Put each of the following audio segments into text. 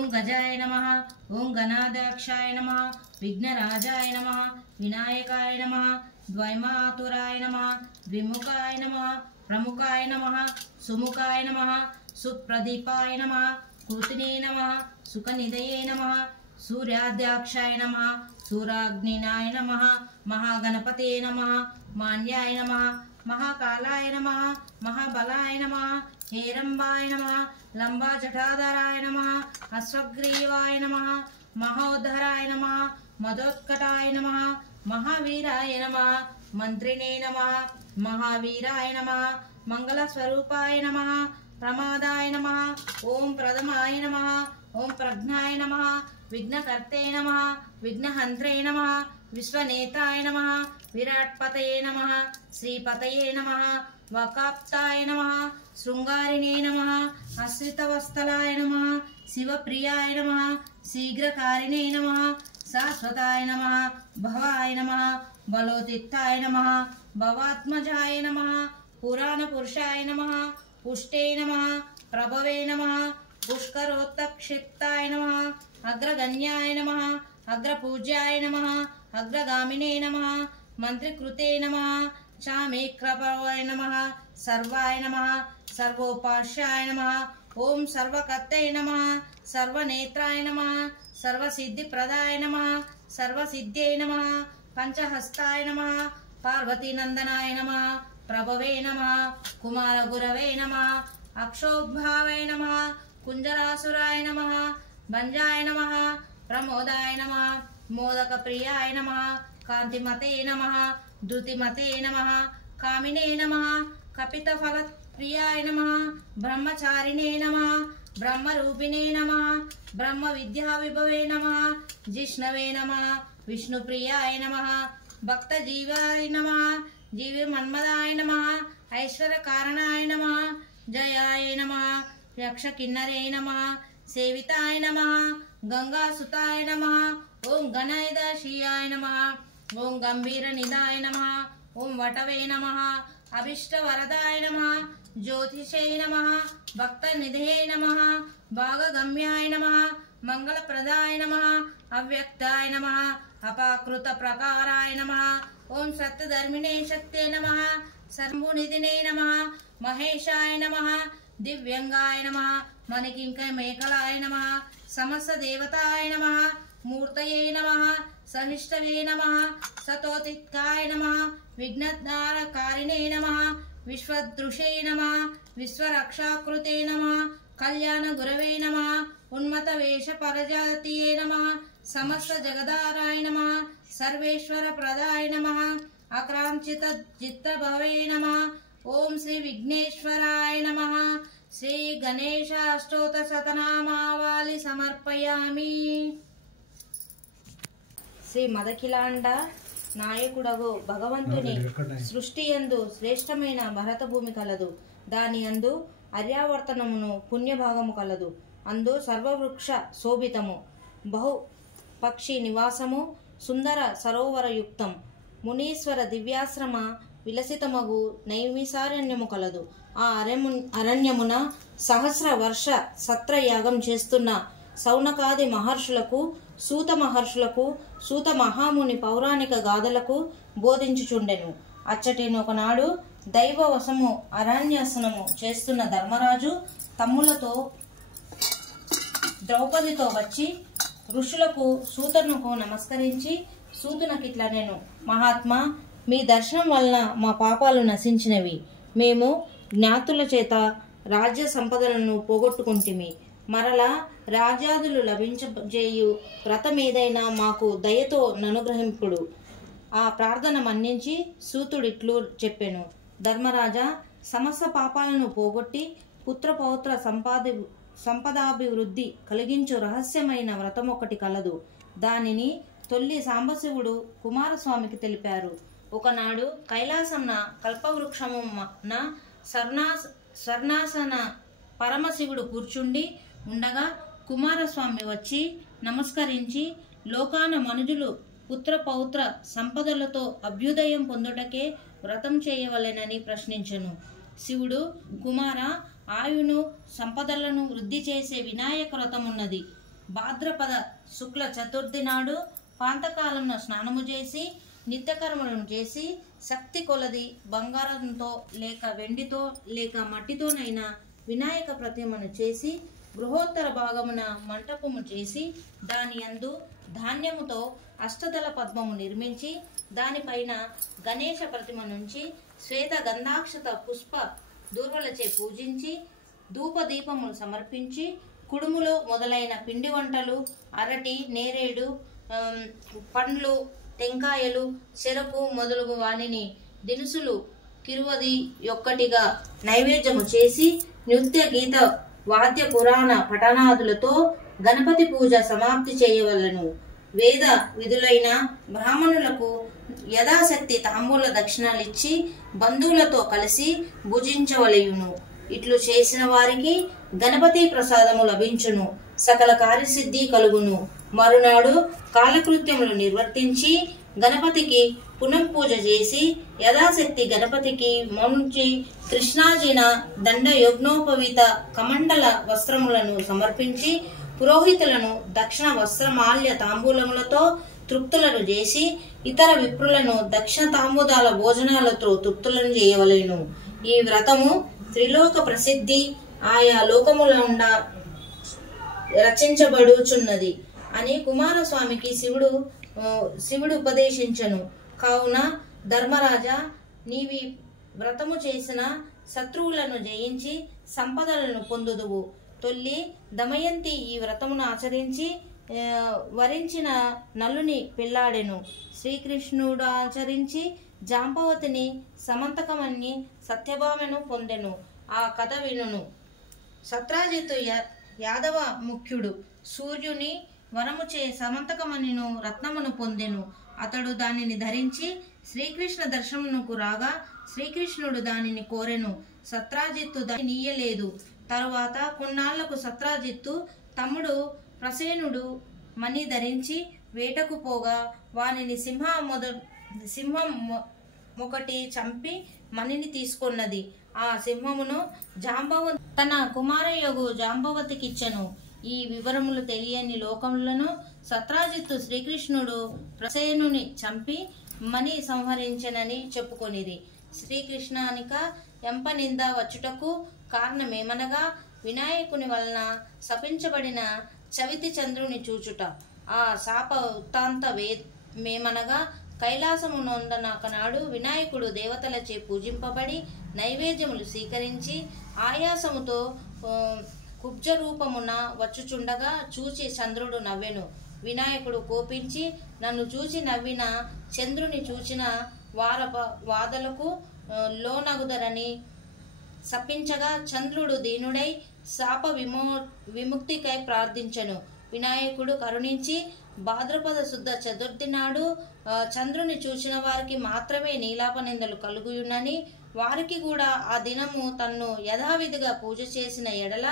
ఓం గజాయ నమః, ఓం గణాధ్యక్షాయ నమః, విఘ్నరాజాయ నమః, వినాయకాయ నమః, ద్వైమాతురాయ నమః, ద్విముఖాయ నమః, ప్రముఖాయ నమః, సుముఖాయ నమః, సుప్రదీపాయ నమః, కృతినే నమః, సుఖనిధయే నమః, సూర్యాధ్యక్షాయ నమః, సూరాగ్నినాయ నమః, మహాగణపతే నమః, మాన్యాయ నమః, మహాకాలాయ నమః, మహాబలాయ నమః, హేరంబాయ నమః, లంబాజటాధరాయ నమః, అశ్వగ్రీవాయ నమః, మహోద్ధరాయ నమః, మదోత్కటాయ నమః, మహావీరాయ నమః, మంత్రినే నమః, మహావీరాయ నమః, మంగళస్వరూపాయ నమః, ప్రమాదాయ నమః, ఓం ప్రథమాయ నమః, ఓం ప్రజ్ఞాయ నమః, విఘ్నకర్తే నమః, విఘ్నహంత్రే నమః, విశ్వనేత్రాయ నమః, విరాట్పతయే నమః, శ్రీపతయే నమః, వకాప్తాయ నమః, శృంగారిణే నమః, ఆశ్రితవత్సలాయ నమః, శివప్రియాయ నమః, శీఘ్రకారిణే నమః, శాశ్వతాయ నమః, భవాయ నమః, బలోదిత్తాయ నమః, భవాత్మజాయ నమః, పురాణపురుషాయ నమః, పుష్టే నమః, ప్రభవే నమః, పుష్కరోత్తక్షిప్తాయ నమః, అగ్రగణ్యాయ నమః, అగ్రపూజ్యాయ నమః, అగ్రగామినే నమః, మంత్రికృతే నమః, చామేక్రపవాయ నమః, సర్వాయ నమః, సర్వోపాస్యాయ నమః, ఓం సర్వకర్తయ నమః, సర్వనేత్రాయ నమః, సర్వసిద్ధిప్రదాయ నమః, సర్వసిద్ధ్యై నమః, పంచహస్తాయ నమః, పార్వతీనందనాయ నమః, ప్రభవే నమః, కుమారగురవే నమః, అక్షోభావే నమః, కుంజరాసురాయ నమః, భంజాయ నమః, ప్రమోదాయ నమః, మోదకప్రియాయ నమః, కాంతిమతే నమః, ధృతిమతే నమః, కామినే నమః, కపితఫలప్రియాయ నమః, బ్రహ్మచారిణే నమః, బ్రహ్మరూపిణే నమః, బ్రహ్మ విద్యా విభవే నమః, జిష్ణవే నమః, విష్ణుప్రియాయ నమః, భక్తజీవాయ నమః, జీవమన్మదాయ నమః, ఐశ్వర్యకారణాయ నమః, జయాయ నమః, యక్షకిన్నరే నమః, సేవితాయ నమః, గంగాసుతాయ నమః, ఓం గణైదశీయాయ నమః, ఓం గంభీరనిదాయ నమః, ఓం వటవే నమః, అభిష్టవరదాయ నమః, జ్యోతిషే నమః, భక్తనిధే నమః, భాగగమ్యాయ నమః, మంగళప్రదాయ నమః, అవ్యక్తాయ నమః, అపాకృత ప్రకారాయ నమః, ఓం సత్యధర్మిణే శక్తే నమః, సర్వనిధినే నమః, మహేశాయ నమః, దివ్యంగాయ నమః, మణికింకమేకలాయ నమః, సమస్త దేవతాయ నమః, మూర్తయే నమః, సనిష్టవే నమః, సతోతిత్కాయ నమః, విఘ్నధారకారిణే నమః, విశ్వదృశే నమః, విశ్వరక్షాకృతే నమః, కళ్యాణ గురవే నమః, ఉన్మత వేష పరజాతియే నమః, సమస్త జగదారాయ నమః, సర్వేశ్వర ప్రదాయ నమః, ఆక్రాంచిత చిత్రభవే నమః, ఓం శ్రీ విఘ్నేశ్వరాయ నమః. శ్రీ గణేశ అష్టోత్తర శతనామావళి సమర్పయామి. శ్రీ మదకిలాండ నాయకుడగు భగవంతుని సృష్టి యందు శ్రేష్టమైన భరత భూమి కలదు. దాని యందు అర్యావర్తనమును పుణ్యభాగము కలదు. అందు సర్వవృక్ష శోభితము, బహు పక్షి నివాసము, సుందర సరోవరయుక్తం, మునీశ్వర దివ్యాశ్రమ విలసితమగు నైమిసారణ్యము కలదు. ఆ అరణ్యమున సహస్ర వర్ష సత్రయాగం చేస్తున్న సౌనకాది మహర్షులకు, సూత మహర్షులకు, సూత మహాముని పౌరాణిక గాథలకు బోధించుచుండెను. అచ్చటినొకనాడు దైవవశము అరణ్యాసనము చేస్తున్న ధర్మరాజు తమ్ములతో ద్రౌపదితో వచ్చి ఋషులకు సూతనుకు నమస్కరించి సూతునకిట్లా నేను, మహాత్మా, మీ దర్శనం వలన మా పాపాలు నశించినవి. మేము జ్ఞాతుల చేత రాజ్య సంపదలను పోగొట్టుకుంటిమి. మరలా రాజ్యాదులు లభించజేయు వ్రతమేదైనా మాకు దయతో ననుగ్రహింపుడు. ఆ ప్రార్థన మన్నించి సూతుడిట్లు చెప్పెను, ధర్మరాజా, సమస్త పాపాలను పోగొట్టి పుత్రపౌత్ర సంపదాభివృద్ధి కలిగించు రహస్యమైన వ్రతమొకటి కలదు. దానిని తొల్లి సాంబశివుడు కుమారస్వామికి తెలిపారు. ఒకనాడు కైలాసంన కల్పవృక్షమున స్వర్ణాసన పరమశివుడు కూర్చుండి ఉండగా కుమారస్వామి వచ్చి నమస్కరించి, లోకాన మనుజులు పుత్ర పౌత్ర సంపదలతో అభ్యుదయం పొందుటకే వ్రతం చేయవలెనని ప్రశ్నించెను. శివుడు, కుమార, ఆయును సంపదలను వృద్ధి చేసే వినాయక వ్రతం ఉన్నది. భాద్రపద శుక్ల చతుర్థి నాడు పాంతకాలంలో స్నానము చేసి నిత్యకర్మలను చేసి శక్తి కొలది బంగారంతో లేక వెండితో లేక మట్టితోనైనా వినాయక ప్రతిమను చేసి గృహోత్తర భాగమున మంటపము చేసి దాని యందు ధాన్యముతో అష్టదళ పద్మము నిర్మించి దానిపైన గణేశ ప్రతిమ నుంచి శ్వేత గంధాక్షత పుష్ప దూర్వలచే పూజించి ధూపదీపములు సమర్పించి కుడుములు మొదలైన పిండి వంటలు అరటి నేరేడు పండ్లు టెంకాయలు చెరకు మొదలగు వానిని దినుసులు కిరువది ఒక్కటిగా నైవేద్యము చేసి నృత్య గీత వాద్య పురాణ పఠనాదులతో గణపతి పూజ సమాప్తి చేయవలను. వేద విధులైన బ్రాహ్మణులకు యథాశక్తి తాంబూల దక్షిణలిచ్చి బంధువులతో కలిసి భుజించవలయును. ఇట్లు చేసిన వారికి గణపతి ప్రసాదము లభించును, సకల కార్యసిద్ధి కలుగును. మరునాడు కాలకృత్యములు నిర్వర్తించి గణపతికి పునఃపూజ చేసి యథాశక్తి గణపతికి మంచి కృష్ణాజిన దండ యజ్ఞోపవీత కమండల వస్త్రములను సమర్పించి పురోహితులను దక్షిణ వస్త్రమాల్య తాంబూలములతో తృప్తులను చేసి ఇతర విప్రులను దక్షిణ తాంబూదాల భోజనాలతో తృప్తులను చేయవలెను. ఈ వ్రతము త్రిలోక ప్రసిద్ధి ఆయా లోకముల ఉండ రచించబడుచున్నది అని కుమారస్వామికి శివుడు ఉపదేశించను. కావున ధర్మరాజా, నీవి వ్రతము చేసిన శత్రువులను జయించి సంపదలను పొందుదువు. తొల్లి దమయంతి ఈ వ్రతమును ఆచరించి వరించిన నలుని పెళ్లాడెను. శ్రీకృష్ణుడు ఆచరించి జాంబవతిని సమంతకమని సత్యభామను పొందెను. ఆ కథ వినును. సత్రాజిత్తు యాదవ ముఖ్యుడు సూర్యుని వరముచే సమంతకమనిను రత్నమును పొందెను. అతడు దానిని ధరించి శ్రీకృష్ణ దర్శనమునకు రాగా శ్రీకృష్ణుడు దానిని కోరెను. సత్రాజిత్తు దాన్ని నీయలేదు. తరువాత కొన్నాళ్లకు సత్రాజిత్తు తమ్ముడు ప్రసేనుడు మణి ధరించి వేటకు పోగా వానిని సింహం ఒకటి చంపి మణిని తీసుకొన్నది. ఆ సింహమును జాంబవతి తన కుమారయోగు జాంబవతికిచ్చెను. ఈ వివరములు తెలియని లోకములను సత్రాజిత్తు శ్రీకృష్ణుడు ప్రసేనుని చంపి మణి సంహరించెనని చెప్పుకొనిది. శ్రీకృష్ణానిక ఎంపనింద వచ్చుటకు కారణమేమనగా వినాయకుని వలన శపించబడిన చవితి చంద్రుని చూచుట. ఆ శాప వృత్తాంతమేమనగా కైలాసమునందనొకనాడు వినాయకుడు దేవతలచే పూజింపబడి నైవేద్యములు స్వీకరించి ఆయాసముతో కుబ్జ రూపమున వచ్చుచుండగా చూచి చంద్రుడు నవ్వెను. వినాయకుడు కోపించి నన్ను చూచి నవ్విన చంద్రుని చూచిన వాదలకు లోనగుదరని శపించగా చంద్రుడు దీనుడై శాప విముక్తికై ప్రార్థించెను. వినాయకుడు కరుణించి భాద్రపద శుద్ధ చతుర్థి నాడు చంద్రుని చూసిన వారికి మాత్రమే నీలాపనిందలు కలుగుయున్నని, వారికి కూడా ఆ దినము తన్ను యథావిధిగా పూజ చేసిన ఎడల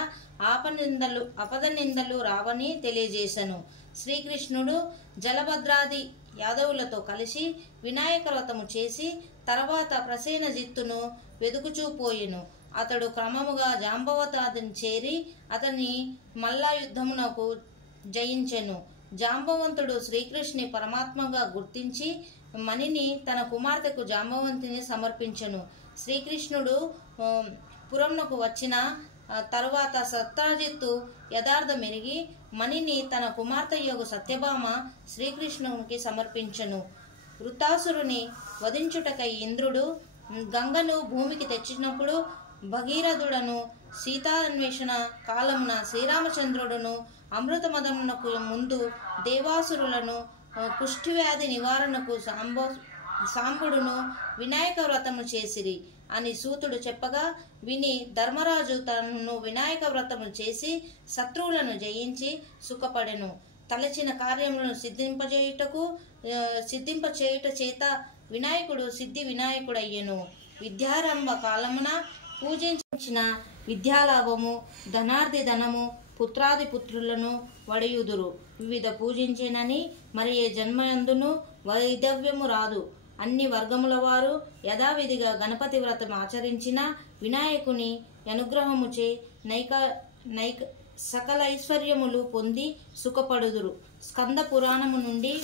అపదనిందలు రావని తెలియజేశను. శ్రీకృష్ణుడు జలభద్రాది యాదవులతో కలిసి వినాయక వ్రతము చేసి తర్వాత ప్రసేనజిత్తును వెదుకుచూపోయెను. అతడు క్రమముగా జాంబవతాదిని చేరి అతని మల్లా యుద్ధమునకు జయించెను. జాంబవంతుడు శ్రీకృష్ణుని పరమాత్మగా గుర్తించి మణిని తన కుమార్తెకు జాంబవంతిని సమర్పించెను. శ్రీకృష్ణుడు పురమునకు వచ్చిన తరువాత సత్రాజిత్తు యథార్థం ఎరిగి మణిని తన కుమార్తె యొగు సత్యభామ శ్రీకృష్ణునికి సమర్పించెను. వృత్తాసురుని వధించుటకై ఇంద్రుడు గంగను భూమికి తెచ్చినప్పుడు భగీరథుడను సీతాన్వేషణ కాలమున శ్రీరామచంద్రుడును అమృతమదమునకు ముందు దేవాసురులను కుష్ఠవ్యాధి నివారణకు సాంబుడును వినాయక వ్రతము చేసిరి అని సూతుడు చెప్పగా విని ధర్మరాజు తనను వినాయక వ్రతము చేసి శత్రువులను జయించి సుఖపడెను. తలచిన కార్యములను సిద్ధింపచేయుట చేత వినాయకుడు సిద్ధి వినాయకుడయ్యెను. విద్యారంభ కాలమున పూజించిన విద్యాలాభము ధనార్థి ధనము పుత్రాది పుత్రులను వడయుదురు. వివిధ పూజించేనని మరి ఏ జన్మయందును వైధవ్యము రాదు. అన్ని వర్గముల వారు యథావిధిగా గణపతి వ్రతం ఆచరించిన వినాయకుని అనుగ్రహముచే సకల ఐశ్వర్యములు పొంది సుఖపడుదురు. స్కంద పురాణము నుండి